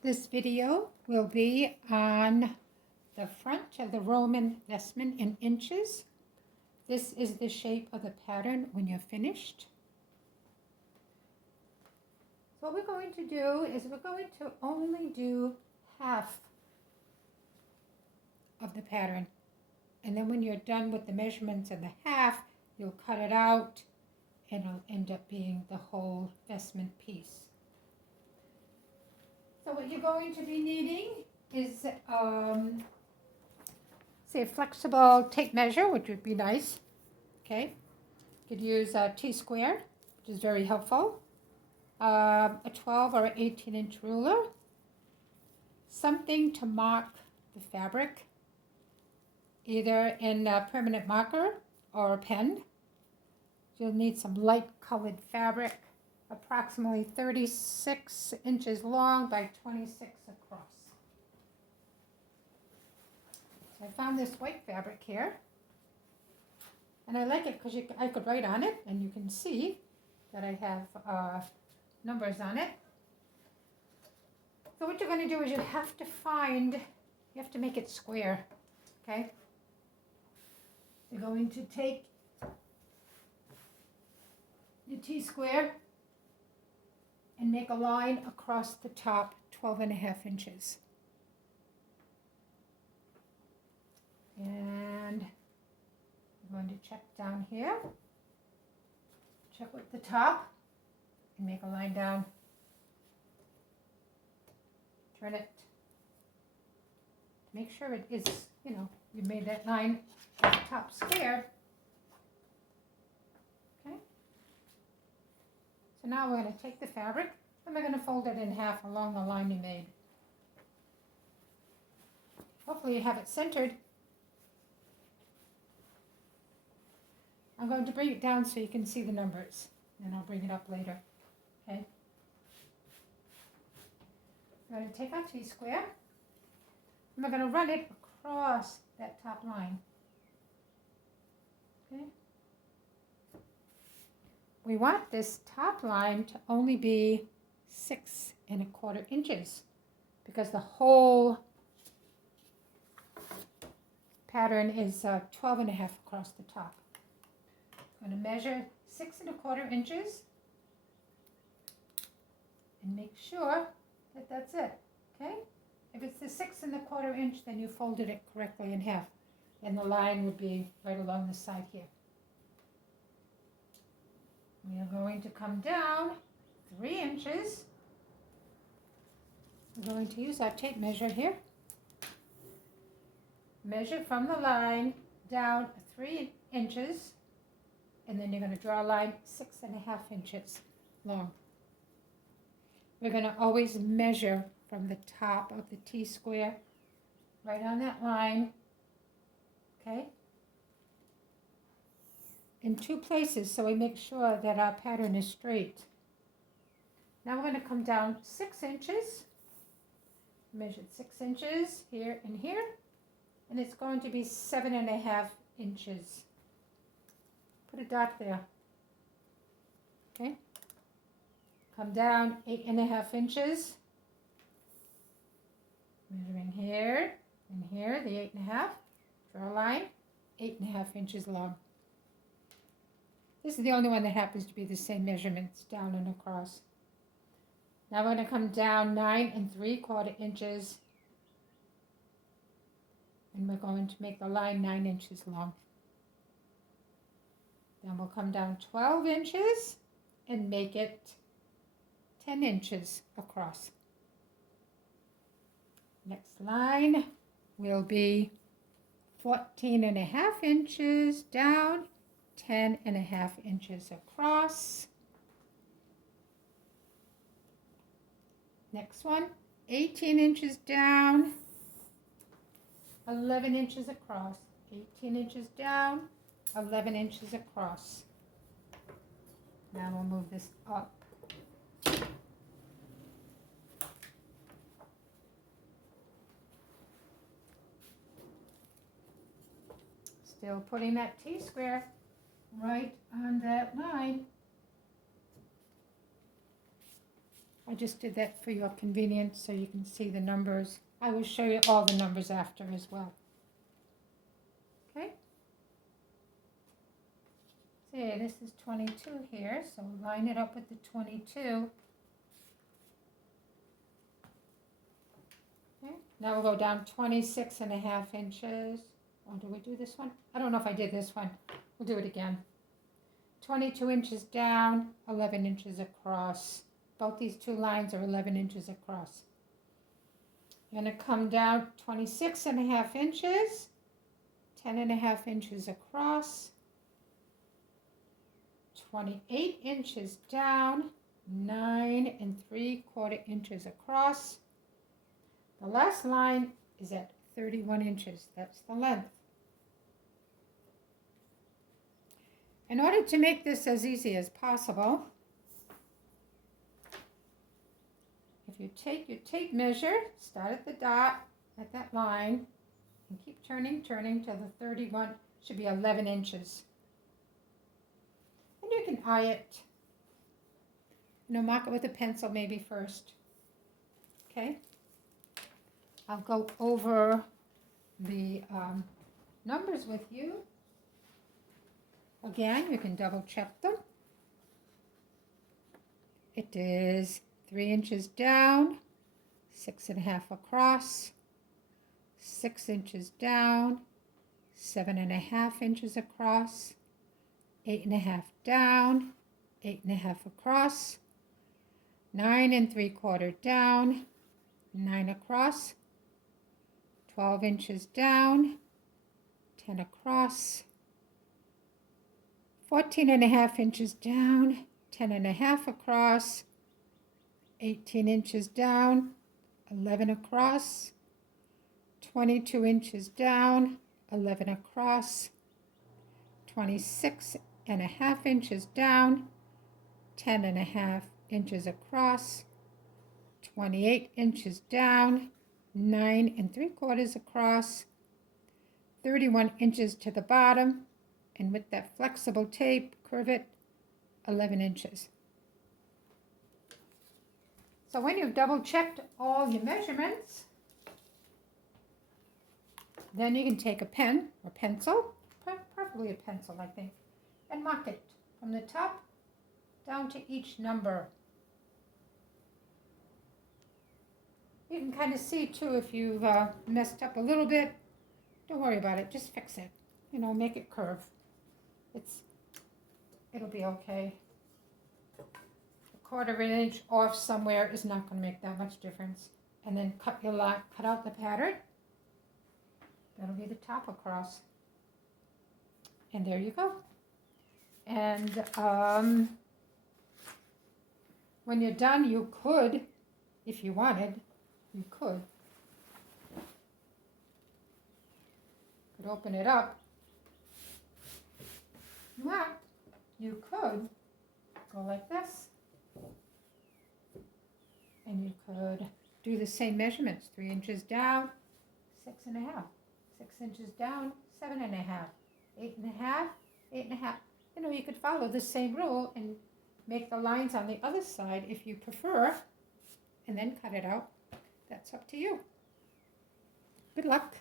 This video will be on the front of the Roman vestment in inches. This is the shape of the pattern when you're finished. So what we're going to do is we're going to only do half of the pattern. And then when you're done with the measurements of the half, you'll cut it out and it'll end up being the whole vestment piece. So what you're going to be needing is, say, a flexible tape measure, which would be nice. Okay, you could use a T-square, which is very helpful. A 12 or 18-inch ruler. Something to mark the fabric, either in a permanent marker or a pen. You'll need some light-colored fabric, approximately 36 inches long by 26 across. So I found this white fabric here, and I like it because I could write on it, and you can see that I have numbers on it. So what you're going to do is you have to make it square, okay? You're going to take your T-square and make a line across the top 12.5 inches. And I'm going to check down here, check with the top, and make a line down. Turn it. Make sure it is, you made that line at the top square. Okay. So now we're going to take the fabric and we're going to fold it in half along the line you made. Hopefully you have it centered. I'm going to bring it down so you can see the numbers, and I'll bring it up later. Okay. We're going to take our T-square and we're going to run it across that top line. Okay. We want this top line to only be 6.25 inches because the whole pattern is 12.5 across the top. I'm going to measure 6.25 inches and make sure that that's it, okay? If it's the 6.25 inch, then you folded it correctly in half, and the line would be right along the side here. We are going to come down 3 inches. We're going to use our tape measure here. Measure from the line down 3 inches, and then you're going to draw a line 6.5 inches long. We're going to always measure from the top of the T-square, right on that line, okay? In 2 places, so we make sure that our pattern is straight. Now we're going to come down 6 inches, measured 6 inches here and here, and it's going to be 7.5 inches. Put a dot there, okay? Come down 8.5 inches, measuring here and here, the 8.5, draw a line, 8.5 inches long. This is the only one that happens to be the same measurements, down and across. Now we're going to come down 9.75 inches, and we're going to make the line 9 inches long. Then we'll come down 12 inches and make it 10 inches across. Next line will be 14.5 inches down, 10.5 inches across. Next one, 18 inches down, 11 inches across, 18 inches down, 11 inches across. Now we'll move this up. Still putting that T-square right on that line. I just did that for your convenience so you can see the numbers. I will show you all the numbers after as well. Okay? See, this is 22 here, so line it up with the 22. Okay, now we'll go down 26.5 inches. Oh, did we do this one? I don't know if I did this one. We'll do it again. 22 inches down, 11 inches across. Both these two lines are 11 inches across. You're going to come down 26.5 inches, 10.5 inches across, 28 inches down, 9 3/4 inches across. The last line is at 31 inches. That's the length. In order to make this as easy as possible, if you take your tape measure, start at the dot, at that line, and keep turning till the 31 should be 11 inches. And you can eye it. Mark it with a pencil maybe first. Okay? I'll go over the numbers with you. Again, you can double check them. It is 3 inches down, 6.5 across, 6 inches down, 7.5 inches across, 8.5 down, 8.5 across, 9 3/4 down, 9 across, 12 inches down, 10 across, 14.5 inches down, 10.5 across, 18 inches down, 11 across, 22 inches down, 11 across, 26.5 inches down, 10.5 inches across, 28 inches down, 9 3/4 across, 31 inches to the bottom, and with that flexible tape, curve it 11 inches. So when you've double checked all your measurements, then you can take a pen or pencil, preferably a pencil I think, and mark it from the top down to each number. You can kind of see too if you've messed up a little bit. Don't worry about it, just fix it. Make it curve. It'll be okay. A 1/4 inch off somewhere is not going to make that much difference. And then cut out the pattern. That'll be the top across. And there you go. And when you're done, you could, if you wanted, you could open it up. But you could go like this. And you could do the same measurements. 3 inches down, 6.5. 6 inches down, 7.5. 8.5, 8.5. You could follow the same rule and make the lines on the other side if you prefer, and then cut it out. That's up to you. Good luck.